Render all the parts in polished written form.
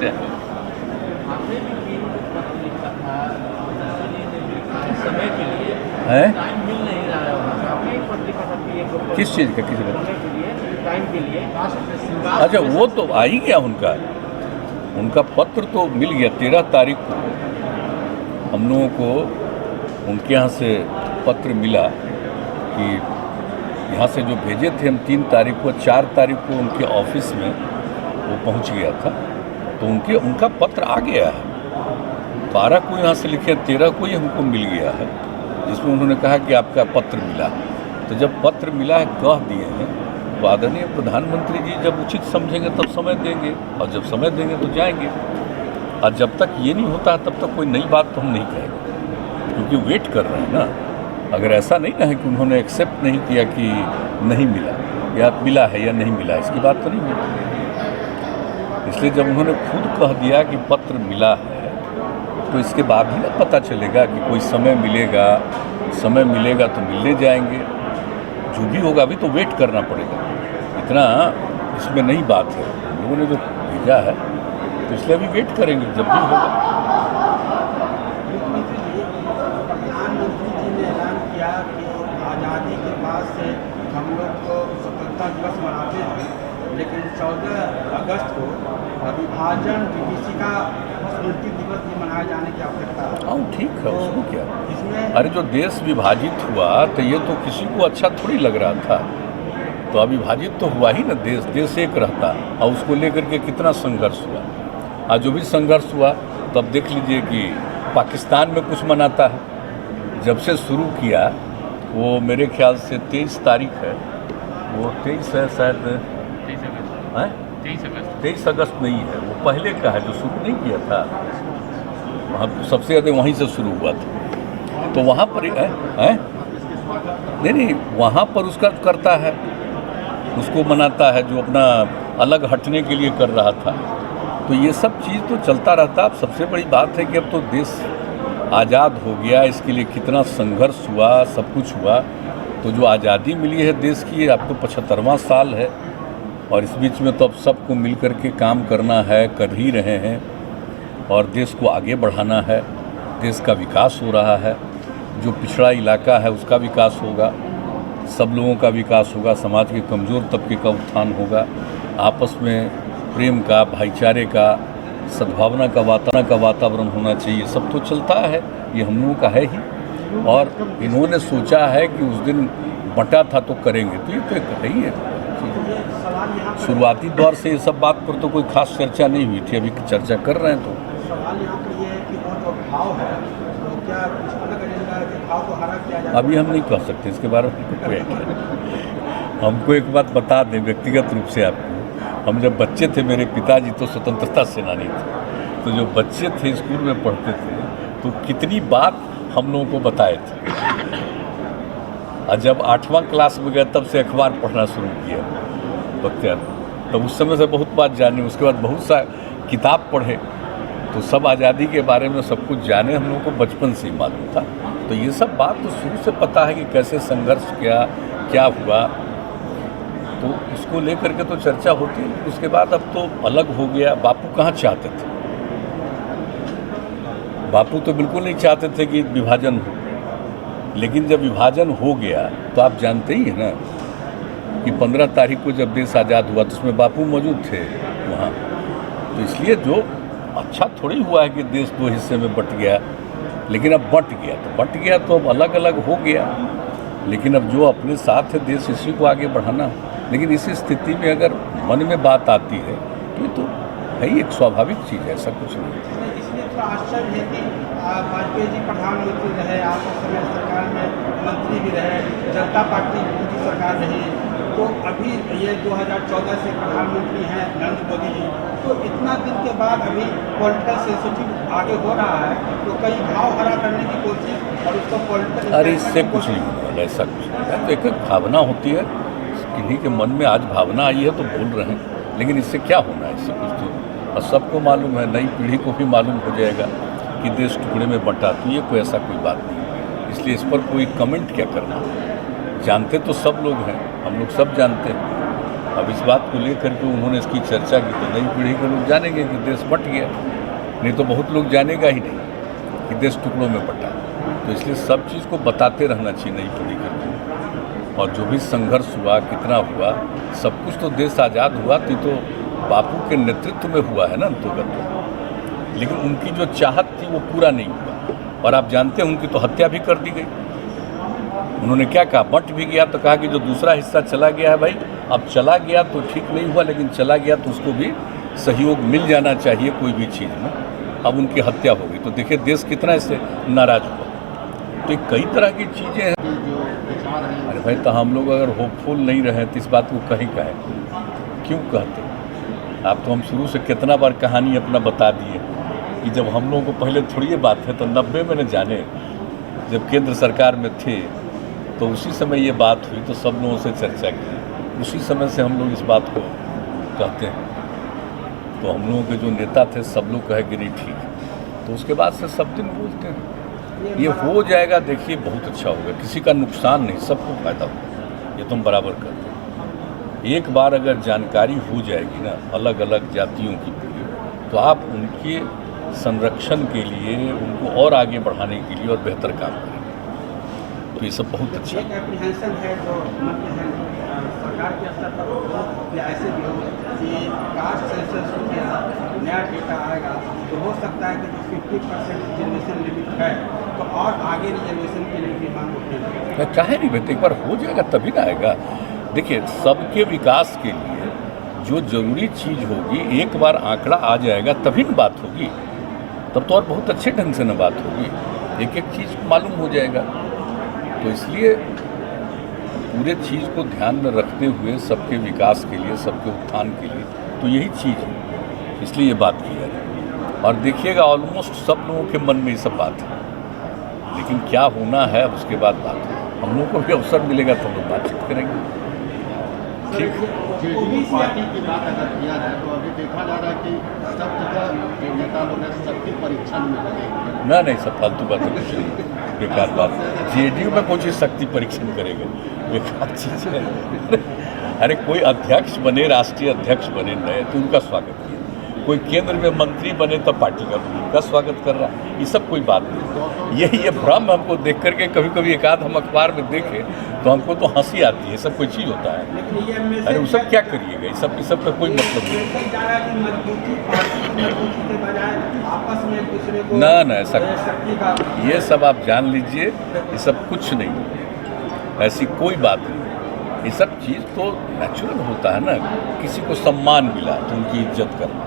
समस्या है। है टाइम मिल नहीं रहा है वहाँ से। आपने एक पत्रिका था कि एक किस चीज़ का, किसी समय के लिए, टाइम के लिए अच्छा वो तो आ ही गया उनका पत्र तो मिल गया 13 तारीख को हम लोगों को उनके यहाँ से पत्र मिला कि यहाँ से जो भेजे थे हम 3 तारीख को, 4 तारीख को उनके ऑफिस में वो पहुँच गया था, तो उनका पत्र आ गया है। 12 को यहाँ से लिखे, 13 को ही हमको मिल गया है, जिसमें उन्होंने कहा कि आपका पत्र मिला। तो जब पत्र मिला है कह दिए हैं, तो आदरणीय प्रधानमंत्री जी जब उचित समझेंगे तब समय देंगे, और जब समय देंगे तो जाएंगे। और जब तक ये नहीं होता तब तक कोई नई बात तो हम नहीं कहेंगे, क्योंकि वेट कर रहे हैं ना। अगर ऐसा नहीं ना है कि उन्होंने एक्सेप्ट नहीं किया कि नहीं मिला या मिला है या नहीं मिला, इसकी बात तो नहीं है। इसलिए जब उन्होंने खुद कह दिया कि पत्र मिला है, तो इसके बाद ही ना पता चलेगा कि कोई समय मिलेगा तो मिलने जाएंगे। जो भी होगा अभी तो वेट करना पड़ेगा, इतना इसमें नई बात है। लोगों ने जो भेजा है तो इसलिए अभी वेट करेंगे जब भी होगा। प्रधानमंत्री जी ने ऐलान किया कि आज़ादी के बाद से हम लोग तो स्वतंत्रता दिवस मनाते हैं, लेकिन 14 अगस्त को विभाजन विभीषिका स्मृति दिवस भी मनाए जाने की आवश्यकता है। हाँ ठीक है, उसको क्या, इसमें अरे जो देश विभाजित हुआ तो ये तो किसी को अच्छा थोड़ी लग रहा था। तो अविभाजित तो हुआ ही ना देश एक रहता, और उसको लेकर के कितना संघर्ष हुआ। आज जो भी संघर्ष हुआ तो अब देख लीजिए कि पाकिस्तान में कुछ मनाता है। जब से शुरू किया वो मेरे ख्याल से 23 तारीख है, वो 23 है शायद, 23 अगस्त नहीं है, वो पहले का है जो शुरू नहीं किया था। वहाँ सबसे ज़्यादा वहीं से शुरू हुआ था। तो वहाँ पर है नहीं वहाँ पर उसका करता है, उसको मनाता है जो अपना अलग हटने के लिए कर रहा था। तो ये सब चीज़ तो चलता रहता। अब सबसे बड़ी बात है कि अब तो देश आज़ाद हो गया, इसके लिए कितना संघर्ष हुआ, सब कुछ हुआ। तो जो आज़ादी मिली है देश की, अब तो 75वां साल है, और इस बीच में तो अब सबको मिल कर के काम करना है, कर ही रहे हैं, और देश को आगे बढ़ाना है। देश का विकास हो रहा है, जो पिछड़ा इलाका है उसका विकास होगा, सब लोगों का विकास होगा, समाज के कमज़ोर तबके का उत्थान होगा, आपस में प्रेम का, भाईचारे का, सद्भावना का वातावरण होना चाहिए। सब तो चलता है, ये हम लोगों का है ही। और इन्होंने सोचा है कि उस दिन बंटा था तो करेंगे, तो ये तो एक है ही है। शुरुआती दौर से ये सब बात पर तो कोई खास चर्चा नहीं हुई थी, अभी चर्चा कर रहे हैं। तो सवाल यहाँ पर ये है कि वो जो भाव है, तो क्या कुछ अलग एजेंडा है कि भाव को हरा किया जाए? अभी हम नहीं कह सकते इसके बारे में कोई आइडिया। हमको एक बात बता दें व्यक्तिगत रूप से आपको, हम जब बच्चे थे, मेरे पिताजी तो स्वतंत्रता सेनानी थे, तो जो बच्चे थे स्कूल में पढ़ते थे तो कितनी बात हम लोगों को बताए थे। और जब 8वां क्लास में गए तब से अखबार पढ़ना शुरू किया बख्तियार, तब उस समय से बहुत बात जाने। उसके बाद बहुत सा किताब पढ़े, तो सब आज़ादी के बारे में सब कुछ जाने, हम लोगों को बचपन से ही मालूम था। तो ये सब बात तो शुरू से पता है कि कैसे संघर्ष किया, क्या हुआ, तो उसको लेकर के तो चर्चा होती है। उसके बाद अब तो अलग हो गया। बापू कहाँ चाहते थे? बापू तो बिल्कुल नहीं चाहते थे कि विभाजन हो, लेकिन जब विभाजन हो गया तो आप जानते ही हैं ना कि 15 तारीख को जब देश आज़ाद हुआ तो उसमें बापू मौजूद थे वहाँ। तो इसलिए जो अच्छा थोड़ी हुआ है कि देश 2 हिस्से में बट गया, लेकिन अब बट गया तो अब अलग अलग हो गया। लेकिन अब जो अपने साथ है देश, इसी को आगे बढ़ाना। लेकिन इसी स्थिति में अगर मन में बात आती है तो ये तो है ही एक स्वाभाविक चीज़ है, ऐसा कुछ नहीं। इसलिए थोड़ा आश्चर्य है कि वाजपेयी जी प्रधानमंत्री रहे, आप उस समय सरकार में मंत्री भी रहे, जनता पार्टी की सरकार रही, तो अभी ये 2014 से प्रधानमंत्री हैं नरेंद्र मोदी जी, तो इतना दिन के बाद अभी पॉलिटिकल सेंसिटिव आगे हो रहा है, तो कई भाव हरा करने की कोशिश और उसको पॉलिटिकल। अरे इससे कुछ नहीं होगा, ऐसा कुछ नहीं। तो एक भावना होती है, किन्हीं के मन में आज भावना आई है तो बोल रहे हैं, लेकिन इससे क्या होना है, इससे कुछ तो। और सबको मालूम है, नई पीढ़ी को भी मालूम हो जाएगा कि देश टुकड़े में बंटा, तो ये कोई ऐसा कोई बात नहीं। इसलिए इस पर कोई कमेंट क्या करना, जानते तो सब लोग हैं, हम लोग सब जानते हैं। अब इस बात को लेकर के उन्होंने इसकी चर्चा की तो नई पीढ़ी के लोग जानेंगे कि देश बंट गया, नहीं तो बहुत लोग जानेगा ही नहीं कि देश टुकड़ों में बंटा। तो इसलिए सब चीज़ को बताते रहना चाहिए नई पीढ़ी के लोग। और जो भी संघर्ष हुआ, कितना हुआ, सब कुछ तो देश आज़ाद हुआ तो बापू के नेतृत्व में हुआ है ना अंतर्गत, लेकिन उनकी जो चाहत थी वो पूरा नहीं हुआ। और आप जानते हैं उनकी तो हत्या भी कर दी गई। उन्होंने क्या कहा, बंट भी गया तो कहा कि जो दूसरा हिस्सा चला गया है भाई, अब चला गया तो ठीक नहीं हुआ, लेकिन चला गया तो उसको भी सहयोग मिल जाना चाहिए कोई भी चीज़ में। अब उनकी हत्या हो गई तो देखिए देश कितना इससे नाराज हुआ। तो कई तरह की चीज़ें हैं। अरे भाई, तो हम लोग अगर होपफुल नहीं रहे तो इस बात को कहीं कहें, क्यों कहते? आप तो हम शुरू से कितना बार कहानी अपना बता दिए कि जब हम लोगों को पहले थोड़ी ये बात है, तो 90 में न जाने जब केंद्र सरकार में थे तो उसी समय ये बात हुई तो सब लोगों से चर्चा की, उसी समय से हम लोग इस बात को कहते हैं। तो हम लोगों के जो नेता थे सब लोग कहे कि नहीं ठीक है, तो उसके बाद से सब दिन बोलते हैं ये हो जाएगा, देखिए बहुत अच्छा होगा, किसी का नुकसान नहीं, सबको फायदा होगा, ये तुम बराबर करते हो। एक बार अगर जानकारी हो जाएगी ना अलग अलग जातियों की पूरी, तो आप उनके संरक्षण के लिए, उनको और आगे बढ़ाने के लिए और बेहतर काम करेंगे। तो ये सब बहुत अच्छा एक एप्रीहेंशन है जो सरकार के स्तर पर या ऐसे भी हो कि कास्ट सेंसस हो गया, नया डेटा आएगा तो हो सकता है कि जो 50% रिजर्वेशन लिमिट है तो और आगे रिजर्वेशन के लिए भी मांग उठेगी। चाहे नहीं बेटे, एक बार हो जाएगा तभी ना आएगा। देखिए, सबके विकास के लिए जो जरूरी चीज़ होगी, एक बार आंकड़ा आ जाएगा तभी न बात होगी, तब तो और बहुत अच्छे ढंग से न बात होगी, एक एक चीज़ मालूम हो जाएगा। तो इसलिए पूरे चीज़ को ध्यान में रखते हुए सबके विकास के लिए, सबके उत्थान के लिए, तो यही चीज़ है, इसलिए ये बात की है। और देखिएगा ऑलमोस्ट सब लोगों के मन में ये सब बात है, लेकिन क्या होना है उसके बाद बात है। हम लोगों को भी अवसर मिलेगा तो हम लोग बातचीत करेंगे। ठीक, जेडीयू पार्टी की बात अगर किया जाए तो अभी देखा जा रहा है कि सब जगह नेता लोग हैं शक्ति परीक्षण में लगे हुए। ना नहीं, सब फालतू बातें कुछ नहीं, बेकार बात। जेडीयू में कोई चीज़ शक्ति परीक्षण करेगा, बेकार चीज़ है। अरे कोई अध्यक्ष बने, राष्ट्रीय अध्यक्ष बने नए तो उनका स्वागत किया, कोई केंद्र में मंत्री बने तब पार्टी का उनका स्वागत कर रहा है, ये सब कोई बात नहीं। ये भ्रम हमको देख करके कभी कभी एक आध हम अखबार में देखें तो हमको तो हंसी आती है, सब कोई चीज़ होता है। अरे वो सब क्या करिएगा, ये सब का कोई मतलब नहीं। ना ऐसा ये सब आप जान लीजिए, ये सब कुछ नहीं, ऐसी कोई बात नहीं। ये सब चीज़ तो नेचुरल होता है ना, किसी को सम्मान मिला तो उनकी इज्जत करना,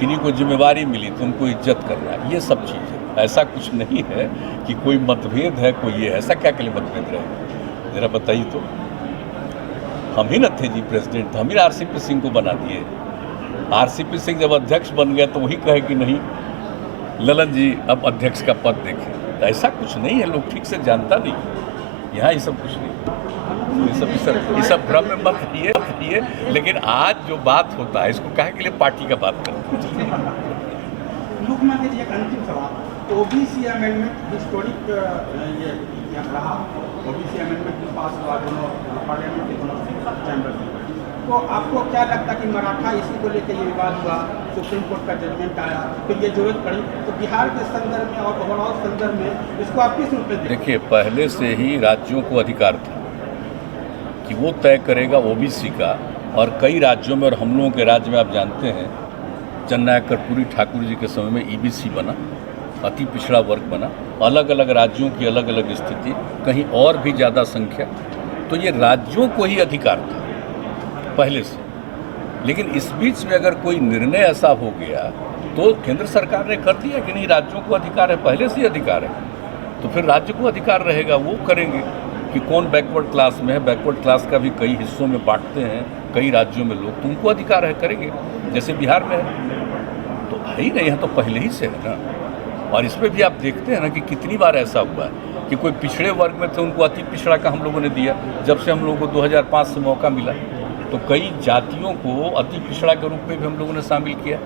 किन्हीं को जिम्मेवारी मिली तो उनको इज्जत करना, ये सब चीज़ है। ऐसा कुछ नहीं है कि कोई मतभेद है, कोई ये ऐसा क्या के लिए मतभेद रहे, ज़रा बताइए तो। हम ही न थे जी प्रेसिडेंट, हम ही आरसीपी सिंह को बना दिए। आरसीपी सिंह जब अध्यक्ष बन गया तो वही कहे कि नहीं ललन जी अब अध्यक्ष का पद देखें, ऐसा कुछ नहीं है, लोग ठीक से जानता नहीं, यहाँ ये सब कुछ नहीं, ये सब भ्रम में मत रहिए। लेकिन आज जो बात होता है इसको काहे के लिए पार्टी का बात करते हैं। मुख्यमंत्री जी, एक अंतिम सवाल, ओबीसी अमेंडमेंट हिस्टोरिक ये रहा, ओबीसी अमेंडमेंट पास हुआ दोनों पार्लियामेंट के दोनों चैम्बर में, तो आपको क्या लगता कि मराठा इसी को लेकर ये विवाद हुआ, सुप्रीम कोर्ट का जजमेंट आया, फिर ये जरूरत पड़ी, तो बिहार के संदर्भ में और ओवरऑल संदर्भ में इसको आप किस रूप में देखिए, पहले से ही राज्यों को अधिकार था कि वो तय करेगा ओबीसी का, और कई राज्यों में, और हम लोगों के राज्य में आप जानते हैं जननायक कर्पूरी ठाकुर जी के समय में ईबीसी बना, अति पिछड़ा वर्ग बना। अलग अलग राज्यों की अलग अलग स्थिति, कहीं और भी ज़्यादा संख्या, तो ये राज्यों को ही अधिकार था पहले से। लेकिन इस बीच में अगर कोई निर्णय ऐसा हो गया तो केंद्र सरकार ने कर दिया कि नहीं राज्यों को अधिकार है, पहले से ही अधिकार है, तो फिर राज्य को अधिकार रहेगा, वो करेंगे कि कौन बैकवर्ड क्लास में है। बैकवर्ड क्लास का भी कई हिस्सों में बांटते हैं कई राज्यों में लोग, तो उनको अधिकार है, करेंगे, जैसे बिहार में है। तो है ही नहीं, यहाँ तो पहले ही से है ना। और इसमें भी आप देखते हैं ना कि कितनी बार ऐसा हुआ है कि कोई पिछड़े वर्ग में थे उनको अति पिछड़ा का हम लोगों ने दिया, जब से हम लोगों को 2005 से मौका मिला तो कई जातियों को अति पिछड़ा के रूप में भी हम लोगों ने शामिल किया।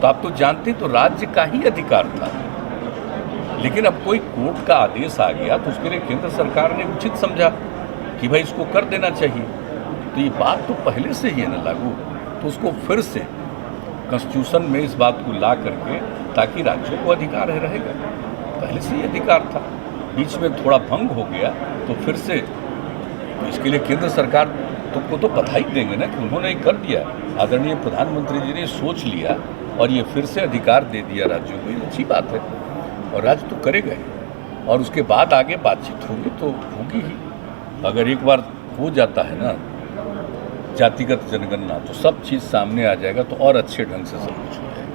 तो आप तो जानते, तो राज्य का ही अधिकार था। लेकिन अब कोई कोर्ट का आदेश आ गया तो उसके लिए केंद्र सरकार ने उचित समझा कि भाई इसको कर देना चाहिए। तो ये बात तो पहले से ही है ना लागू, तो उसको फिर से कॉन्स्टिट्यूशन में इस बात को ला करके, ताकि राज्यों को अधिकार रहेगा। पहले से ही अधिकार था, बीच में थोड़ा भंग हो गया तो फिर से इसके लिए केंद्र सरकार को तो बधाई देंगे ना कि उन्होंने कर दिया। आदरणीय प्रधानमंत्री जी ने सोच लिया और ये फिर से अधिकार दे दिया राज्यों को, ये अच्छी बात है और राज्य तो करेगा ही। और उसके बाद आगे बातचीत होगी तो होगी ही। अगर एक बार हो जाता है ना जातिगत जनगणना, तो सब चीज़ सामने आ जाएगा, तो और अच्छे ढंग से सब कुछ हो जाएगा।